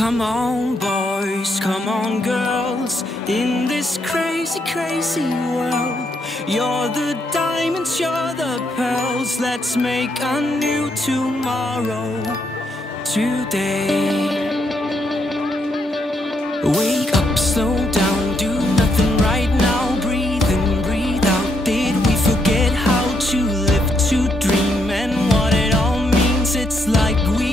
Come on, boys, come on, girls, in this crazy, crazy world. You're the diamonds, you're the pearls. Let's make a new tomorrow today. Wake up, slow down, do nothing right now. Breathe in, breathe out. Did we forget how to live, to dream, and what it all means? It's like we